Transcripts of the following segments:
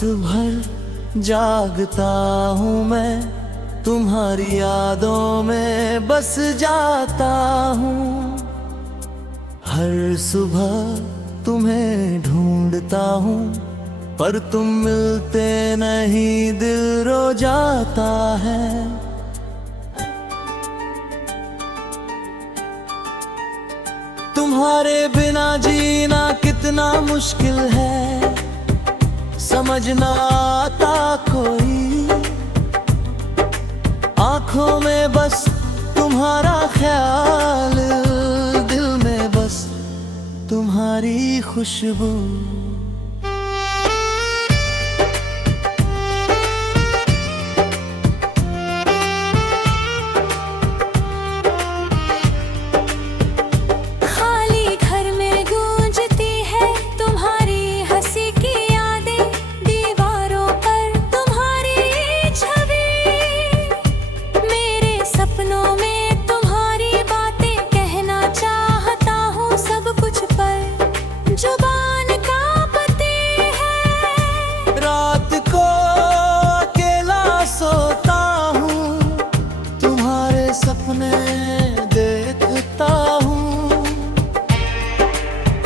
रात भर जागता हूँ मैं, तुम्हारी यादों में बस जाता हूँ। हर सुबह तुम्हें ढूंढता हूँ, पर तुम मिलते नहीं, दिल रो जाता है। तुम्हारे बिना जीना कितना मुश्किल है, समझ ना आता कोई। आंखों में बस तुम्हारा ख्याल, दिल में बस तुम्हारी खुशबू। सपने देखता हूँ,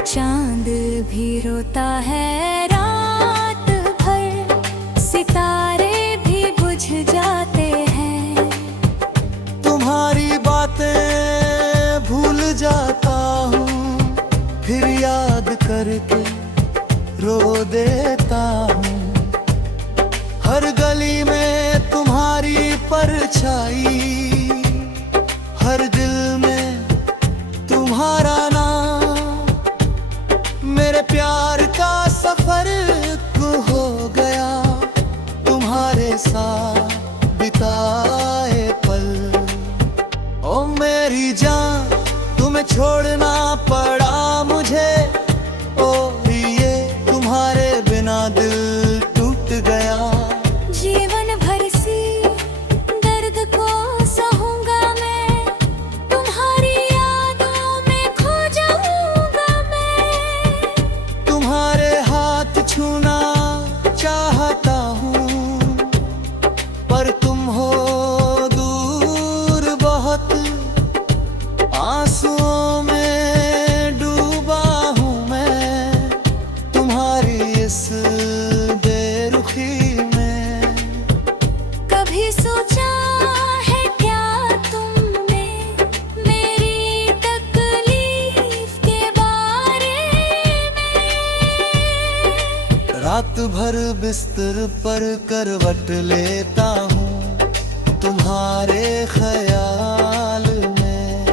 चांद भी रोता है रात भर, सितारे भी बुझ जाते हैं। तुम्हारी बातें भूल जाता हूँ, फिर याद करके रो देता हूँ। हर गली में तुम्हारी परछाई, हर दिल में तुम्हारा नाम। मेरे प्यार का सफर हो गया, तुम्हारे साथ बिताए पल। ओ मेरी जान, तुम्हें छोड़ना पड़ा मुझे, और ये तुम्हारे बिना दिल टूट गया। जीवन भर सी दर्द को सहूंगा मैं, तुम्हारी यादों में खो जाऊंगा मैं। तुम्हारे हाथ छूना चाहता हूँ, पर तुम हो दूर बहुत। आंसुओं में डूबा हूँ मैं, तुम्हारी इस बेरुखी में। कभी सोचा है क्या तुमने मेरी तकलीफ के बारे में? रात भर बिस्तर पर करवट लेता हूँ, तुम्हारे ख्याल में।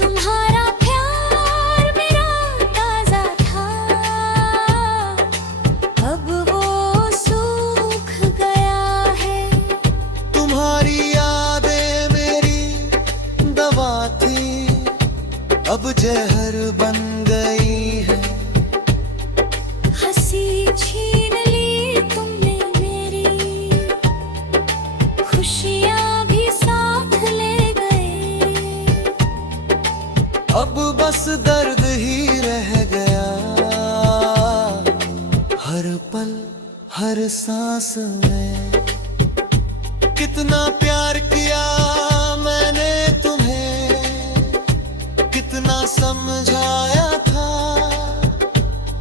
तुम्हारा प्यार मेरा ताजा था, अब वो सूख गया है। तुम्हारी यादें मेरी दवा थी, अब जहर बन गई है। हंसी छीन ली तुमने मेरी, खुशियाँ भी साथ ले गए। अब बस दर्द ही रह गया, हर पल हर सांस में। कितना प्यार किया मैंने तुम्हें, कितना समझाया था।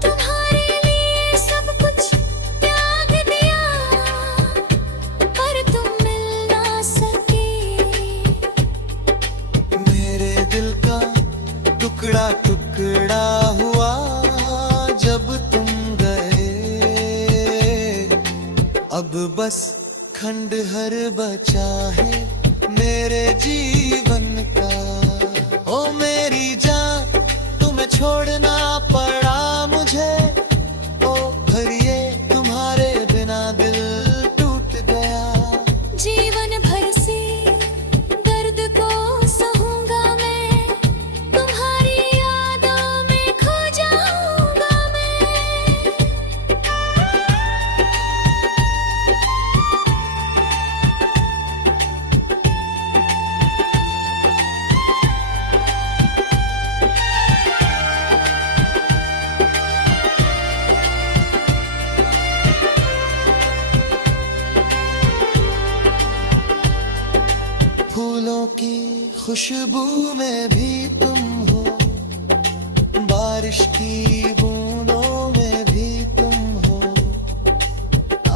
तुम्हारे लिए सब कुछ त्याग दिया, पर तुम मिल ना सके। मेरे दिल का टुकड़ा टुकड़ा हुआ जब तुम गए। अब बस खंडहर बचा है मेरे जीवन का। ओ मेरी जान, तुम्हें छोड़ना पड़ा मुझे, ओ फिर ये तुम्हारे बिना दिल टूट गया। जीवन भर से दर्द को सहूंगा मैं, तुम्हारी यादों में खो जाऊंगा मैं। फूलों की खुशबू में भी तुम हो, बारिश की बूंदों में भी तुम हो,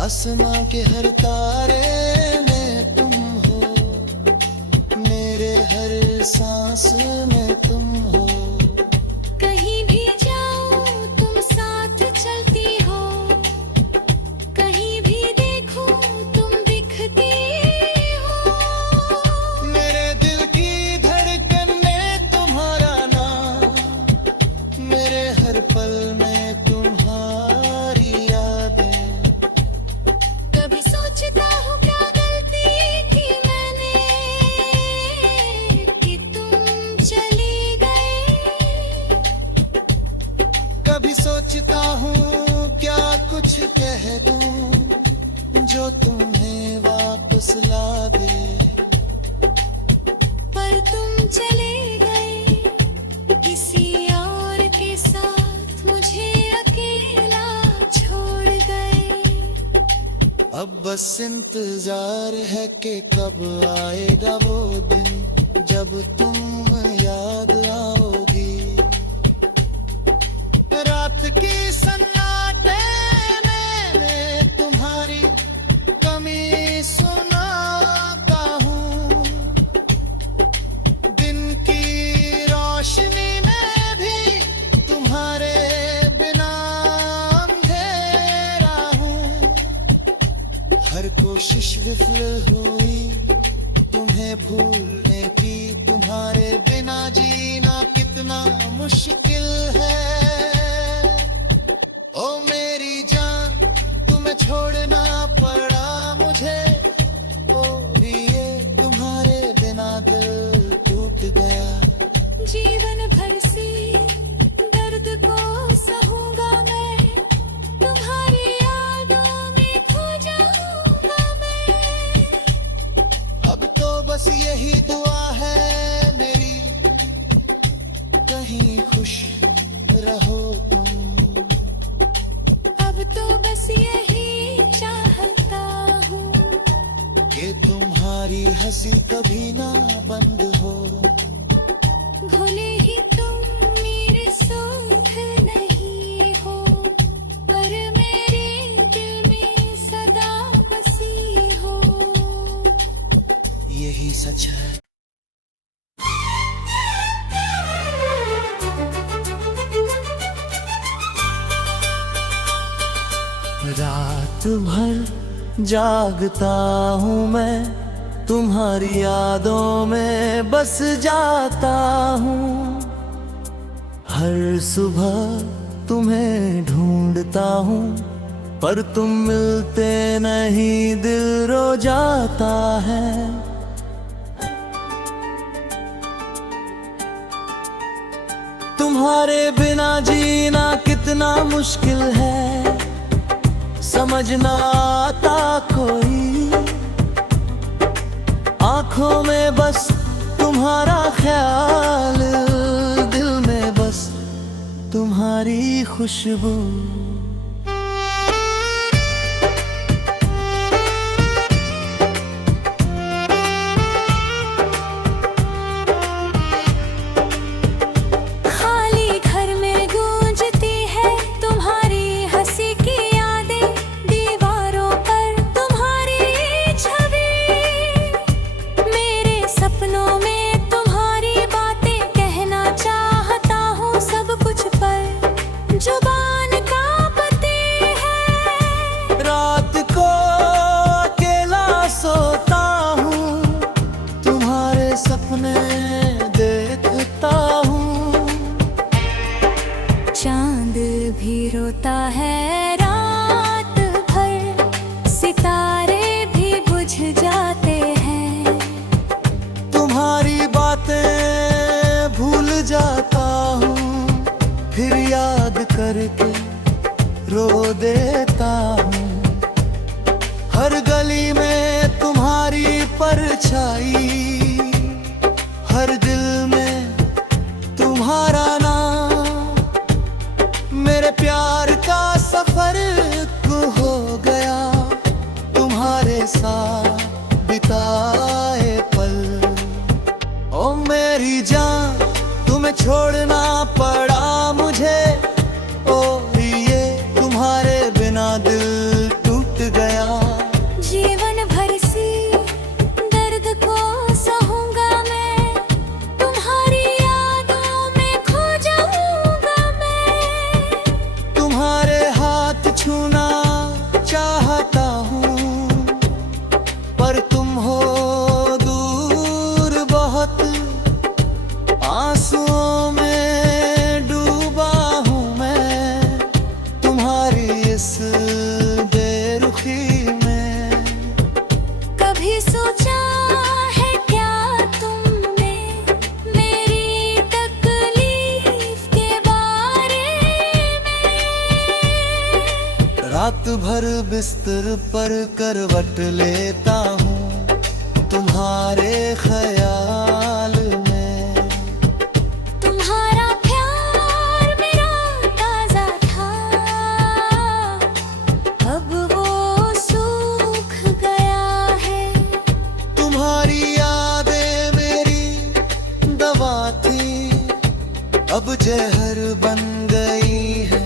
आसमां के हर तारे में तुम हो, मेरे हर सांस में तुम हो। कहीं भी जाऊं तुम साथ चलती हो, कहीं भी देखूं तुम दिखती हो। मेरे दिल की धड़कन में तुम्हारा नाम, मेरे हर पल में तुम्हारी यादें। कभी सोचता हूँ क्या गलती की मैंने कि तुम चली गए। कभी सोचता हूँ क्या कुछ कह दूं जो तुम्हें वापस ला दे, पर तुम चले गए किसी और के साथ, मुझे अकेला छोड़ गए। अब बस इंतजार है कि कब आएगा वो दिन जब तुम याद आओगी। रात की सन्नाटे में मैं तुम्हारी कमी सुनाता हूँ, दिन की रोशनी में भी तुम्हारे बिना अंधेरा हूँ। हर कोशिश विफल हुई तुम्हें भूलने की, तुम्हारे बिना जीना कितना मुश्किल है। ओ मेरी जान तुम्हें छोड़ना पड़ा मुझे, ओ ये तुम्हारे बिना दिल टूट गया। जीवन भर से दर्द को सहूंगा मैं, तुम्हारी यादों में खो जाऊंगा मैं। अब तो बस यही दुआ है मेरी, कहीं खुश रहो तुम। अब तो बस यही चाहता हूँ कि तुम्हारी हंसी कभी ना बंद हो। भले ही तुम मेरे सुख नहीं हो, पर मेरे दिल में सदा बसी हो। यही सच है। रात भर जागता हूँ मैं, तुम्हारी यादों में बस जाता हूँ। हर सुबह तुम्हें ढूंढता हूँ, पर तुम मिलते नहीं, दिल रो जाता है। तुम्हारे बिना जीना कितना मुश्किल है, समझ ना आता कोई। आंखों में बस तुम्हारा ख्याल, दिल में बस तुम्हारी खुशबू। खाली घर में गूंजती है तुम्हारी हंसी की यादें, दीवारों पर तुम्हारी छवि। मेरे सपनों में तुम्हारी बातें कहना चाहता हूँ सब कुछ, पर जुबान कांपती है। रात को अकेला सोता हूँ, तुम्हारे सपने देखता हूँ। चांद भी रोता है रात भर, सितारे भी बुझ जाते हैं। तुम्हारी बातें भूल जाता हूँ, फिर याद करके रो देता हूँ। हर गली में तुम्हारी परछाई, हर दिल में तुम्हारा नाम। मेरे प्यार का सफर हो गया तुम्हारे साथ बिताए पल। मेरी जान तुम्हें छोड़ना पड़ा मुझे, ओ ये तुम्हारे बिना दिल टूट गया। जीवन भर सी दर्द को सहूंगा मैं, तुम्हारी यादों में खो जाऊंगा मैं। तुम्हारे हाथ छूना चाहता हूँ, पर तुम हो दूर बहुत, आंसुओं में डूबा हूँ मैं तुम्हारी इस बेरुखी में। कभी सोचा है क्या तुमने मेरी तकलीफ के बारे में? रात भर बिस्तर पर करवट लेता हूँ तुम्हारे ख्याल में। तुम्हारा प्यार मेरा ताजा था, अब वो सूख गया है। तुम्हारी यादें मेरी दवा थी, अब जहर बन गई है।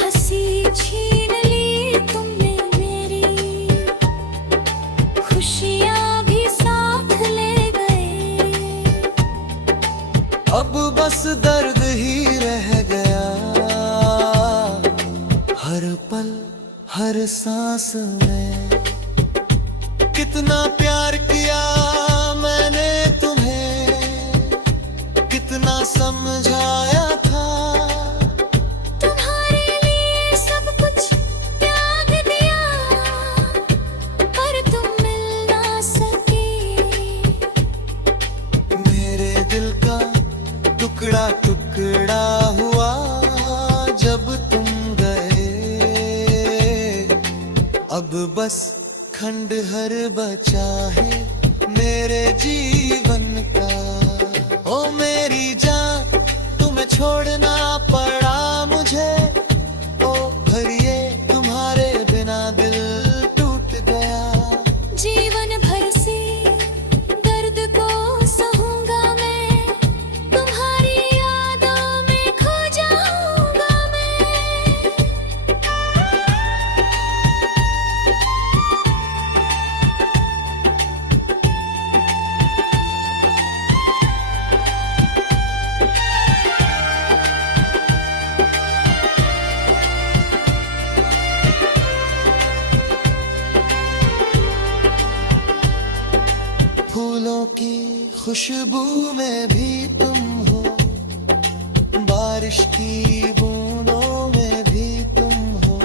हंसी छीन ली तुमने मेरी, खुशियाँ भी साथ ले गए। अब बस दर्द ही रह गया, हर पल हर सांस में। कितना प्यार किया मैंने तुम्हें, कितना समझाया था। तुम्हारे लिए सब कुछ त्याग दिया, पर तुम मिल ना सके। मेरे दिल का टुकड़ा टुकड़ा हुआ जब तुम गए, अब बस खंडहर बचा है मेरे जीवन का। ओ मेरी जान तुम्हें छोड़ना पड़ा मुझे, ओ भरिए तुम्हारे बिना दिल टूट गया। जीवन भर से दर्द को सहूंगा मैं, तुम्हारी यादों में खो जाऊंगा मैं। फूलों की खुशबू में भी तुम हो, बारिश की बूंदों में भी तुम हो,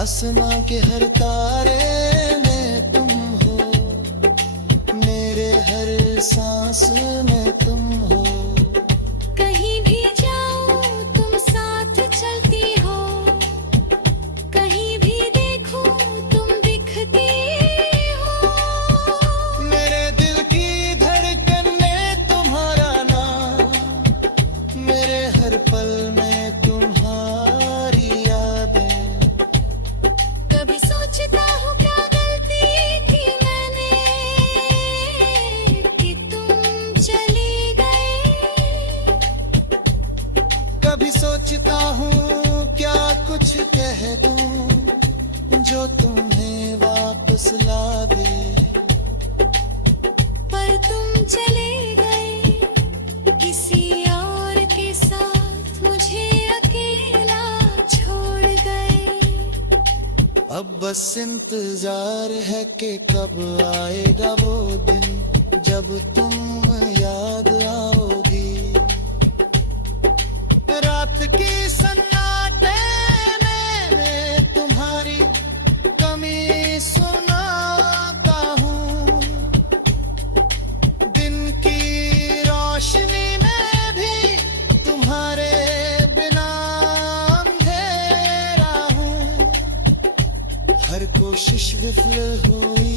आसमां के हर तारे में तुम हो, मेरे हर सांस में तुम हो। कहीं भी जाओ तुम साथ चलती हो, कहीं भी देखो तुम दिखती हो। मेरे दिल की धड़कन में तुम्हारा नाम, मेरे हर पल में तुम्हारी यादें। कभी सोचता हूँ क्या गलती की मैंने, कि तुम चली गए। कभी सोचता हूँ क्या कुछ कह दूँ जो तुम्हें वापस ला दे, पर तुम चले गए किसी और के साथ, मुझे अकेला छोड़ गए। अब बस इंतजार है कि कब आएगा वो दिन जब तुम याद आओगी। रात की सन्नाटे में मैं तुम्हारी कमी सुनाता हूँ, दिन की रोशनी में भी तुम्हारे बिना अंधेरा हूँ। हर कोशिश विफल हुई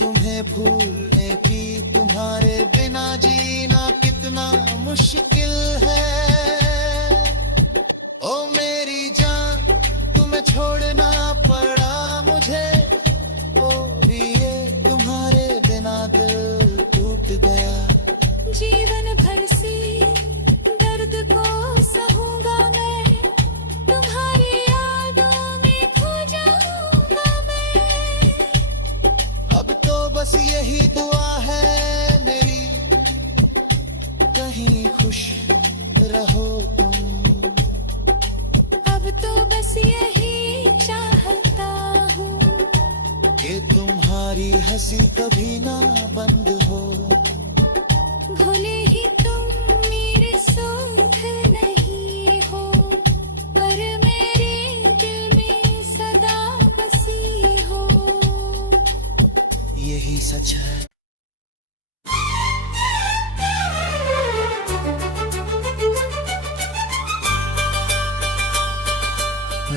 तुम्हें भूलने की, तुम्हारे बिना जीना कितना मुश्किल है। ओ मेरी जान तुम्हें छोड़ना पड़ा मुझे, ओ ये तुम्हारे बिना दिल टूट यही दुआ है मेरी, कहीं खुश रहो तुम। अब तो बस यही चाहता हूँ कि तुम्हारी हंसी कभी ना बंद हो। भले ही तुम मेरे सुख नहीं हो, पर मेरे दिल में सदा बसी हो। यही सच है।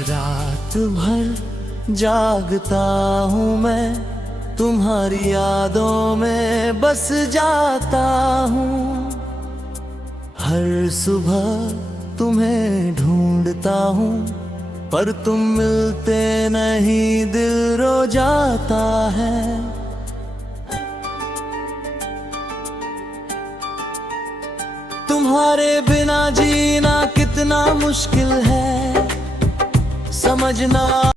रात भर जागता हूँ मैं, तुम्हारी यादों में बस जाता हूँ। हर सुबह तुम्हें ढूंढता हूँ, पर तुम मिलते नहीं, दिल रो जाता है। तुम्हारे बिना जीना कितना मुश्किल है, समझना